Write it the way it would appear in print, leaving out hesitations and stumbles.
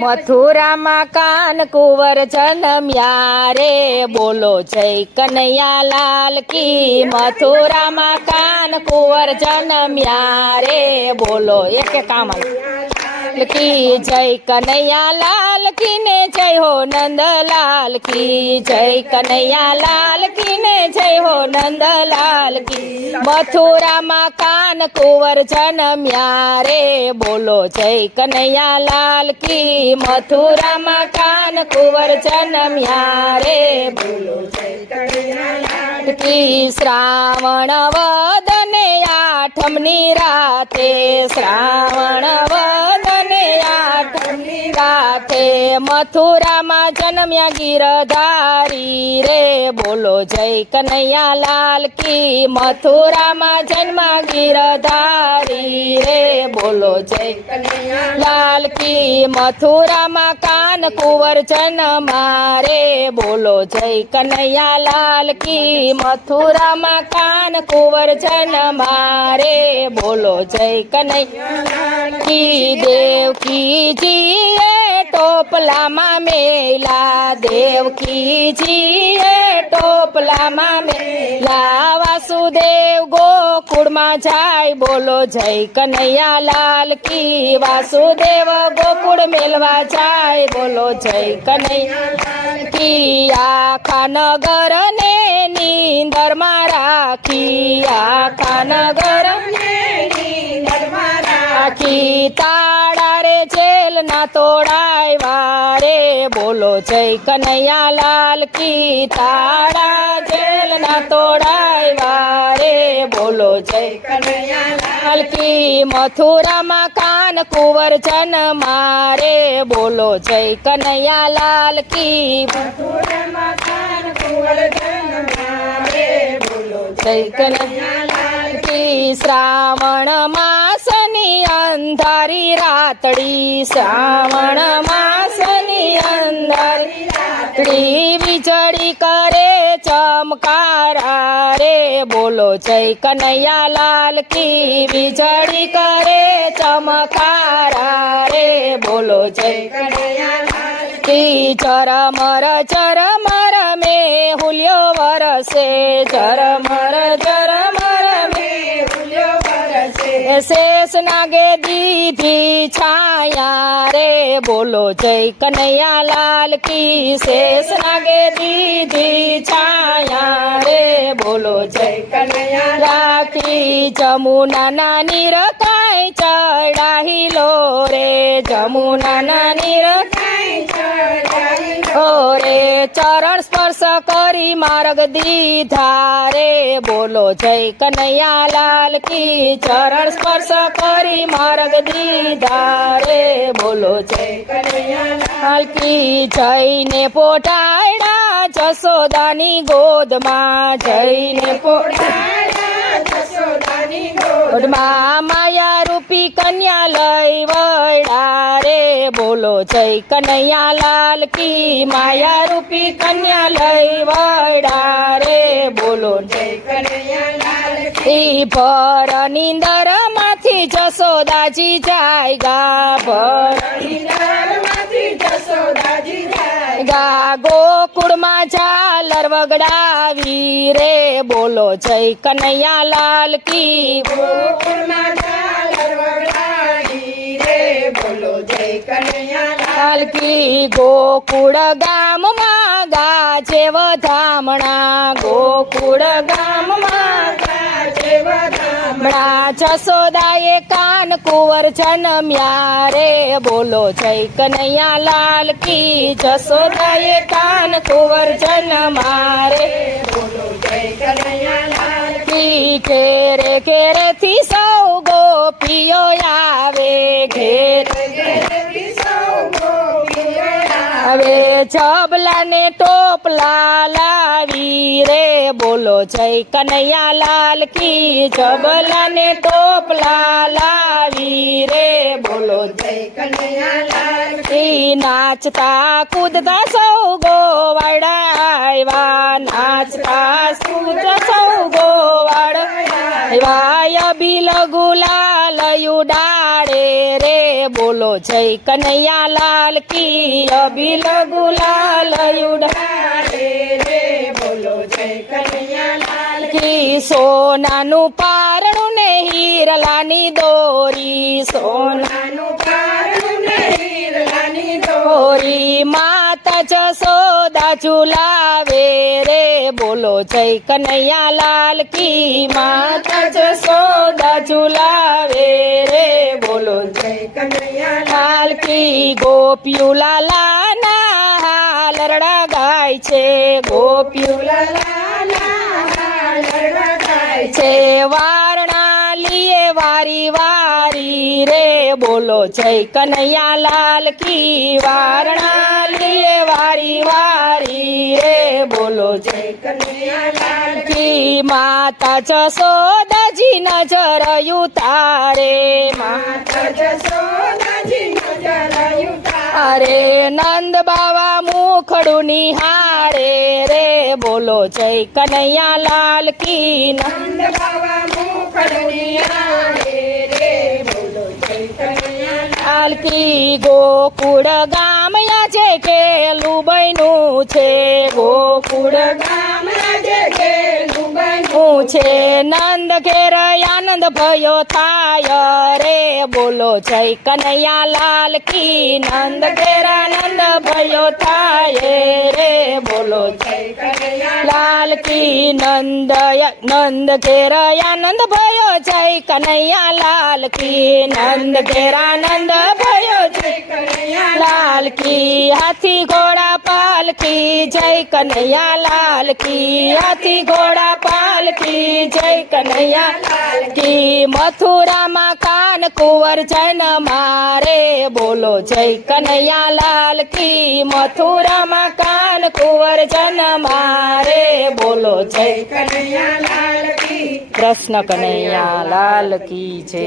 મથુરામાં કાન કુંવર જન્મ્યા રે, બોલો જય કનૈયા લાલ કી. મથુરામાં કાન કુંવર જન્મ્યા રે, બોલો એક કામ કી. જય કનૈયા લાલ કી ને જય હો નંદલાલ કી. જય કનૈયા લાલ કી ને જય હો નંદલાલ કી. મથુરામાં કાન કુંવર જન્મ્યા રે, બોલો જય કનૈયા લાલ કી. મથુરામાં કાન કુંવર જન્મ્યા રે, બોલો જય કનૈયા લાલ કી. શ્રાવણ વદને આઠમની રાતે, શ્રાવણ વદને આઠમની રાતે, મથુરામાં જન્મ્યા ગીરધારી રે, બોલો જય કનૈયા લાલ કી. મથુરામાં જન્મા ગીરધારી રે, બોલો જય કનૈયા લાલ કી. મથુરામાં કાન કુંવર જન્મા રે, બોલો જય કનૈયા લાલ કી. મથુરામાં કાન કુંવર જન્મા રે, બોલો જય કનૈયા લાલ કી. દેવકીજીએ ટોપલામાં મેલા, દેવકીજીએ ટોપલામાં મેલા, વાસુદેવ ગોકુળમાં જાય, બોલો જય કનૈયા લાલ કી. વાસુદેવ ગોકુળ મેલવા જાય, બોલો જય કનૈયા લાલ કી. આખા નગર ને નીંદરમાં રાખી, આખા નગર ને નીંદરમાં રાખી, તાળા રે જેલ ના તોડાવ્યા રે, બોલો જય કનૈયા લાલ કી. તાળા જેલ ના તોડાવ્યા રે, બોલો જય કનૈયા લાલ કી. મથુરામાં કાન કુંવર જન્મા રે, બોલો જય કનૈયા લાલ કી. મથુરામાં કાન કુંવર જન્મા રે, બોલો જય કનૈયા લાલ કી. શ્રાવણ માસની અંધારી રાતડી, શ્રાવણ માસની અંધારી રાતડી, વીજળી કરે ચમકારા રે, બોલો જય કનૈયા લાલ કી. વીજળી કરે ચમકારા રે, બોલો જય કનૈયા લાલ કી. ચરમર ચરમર મેહુલ્યો વરસે, ચરમર ચરમર મેહુલ્યો વરસે, શેષ નાગે દીધી છાયા રે, બોલો જય કનૈયા લાલ કી. શેષ નાગે દીધી છાયા રે, બોલો જય કનૈયા લાલ કી. જમુના નાની રકાઈ ચડાહી લો રે, જમુના નાની રકાઈ ચડાહી લો રે, ચરણ સ્પર્શ કરી માર્ગ દીધા રે, બોલો જય કનૈયા લાલ કી. ચરણ સ્પર્શ કરી માર્ગ દીધા રે, બોલો જય કનૈયા લાલ કી. જઈને પોટાડા જશોદાની ગોદમાં, જઈને પોટાડા જશોદાની ગોદમાં, માયા રૂપી કન્યા લઈ વળ્યા રે, બોલો જય કનૈયા લાલ કી. માયા રૂપી કન્યા લઈ વળ્યા રે, બોલો જય કનૈયા લાલ કી. ભર નીંદર માંથી જશોદાજી જાય ગા, ભર નીંદર માંથી જશોદાજી જાય ગા, ગોકુળમાં ઝાલર વગડાવી રે, બોલો જય કનૈયા લાલ કી. ગોકુળમાં ઝાલર વગડાવી રે, બોલો જય કનૈયા લાલ કી. ગોકુળ ગામમાં ગાજે વધામણા, ગોકુળ ગામમાં ગાજે વધામણા, જશોદાએ કાન કુંવર જન્મ્યા રે, બોલો જય કનૈયા લાલ કી. જશોદાએ કાન કુંવર જન્મ્યા રે, બોલો જય કનૈયા લાલ કી. ઘેરે ઘેરે થી સૌ ગોપીઓ આવે, ઘેરે ઘેરે સૌ ગોપીઓ આવે, જબલા ને ટોપલા લાવી રે, બોલો જય કનૈયા લાલ કી. જબલા ને ટોપલા લાવી રે, બોલો જય કનૈયા લાલ કી. નાચતા કૂદતા સૌ ગોવાડા આવ્યા, નાચતા કૂદતા સૌ ગોવાડા આવ્યા, અભિલ ગુલાલ ઉડાડે રે બોલો જય કનૈયા લાલ કી અબીલ ગુલાલ ઉડાડે રે બોલો જય કનૈયા લાલ કી સોનાનું પારણું ને હીરલાની દોરી સોનાનું પારણું ને હીરલાની દોરી માતા જશોદા ઝુલાવે રે બોલો જય કનૈયા લાલ કી માતા જશોદા ઝુલાવે રે બોલો જય કનૈયા લાલ કી ગોપિયું લાલાના હાલરડા ગાય છે ગોપિયું લાલાના હાલરડા ગાય છે વારણા લીએ વારી વારી રે બોલો જય કનૈયા લાલ કી વારણા લીએ વારી વારી રે બોલો જય કનૈયા લાલ કી માતા જશોદાજી નજર ઉતારે માતા જશોદાજી નજર ઉતારે નંદ બાવા મુખડું નિહાળે રે બોલો જય કનૈયા લાલ કી નંદ બાવા મુખડું નિહાળે રે બોલો જય કનૈયા લાલ કી ગોકુળ ગામ આજે કેલું બન્યું છે ગોકુળ ગામ આજે કેલું બન્યું છે નંદ ઘેર આનંદ ભયો થાય રે બોલો જય કનૈયા લાલ કી નંદ ઘેર આનંદ ભયો થાય રે બોલો જય કનૈયા લાલ કી નંદ ઘેર આનંદ ભયો જય કનૈયા લાલ કી નંદ ઘેર આનંદ ભયો જય કનૈયા લાલ કી હાથી ઘોડા પાલકી જય કનૈયા લાલ કી હાથી ઘોડા પાલકી જય કનૈયા લાલ કી મથુરામાં કાન કુંવર જન મારે બોલો જય કનૈયા લાલ કી મથુરામાં કાન કુંવર જન મારે બોલો જય કનૈયા લાલ કી કૃષ્ણ કનૈયા લાલ કી જય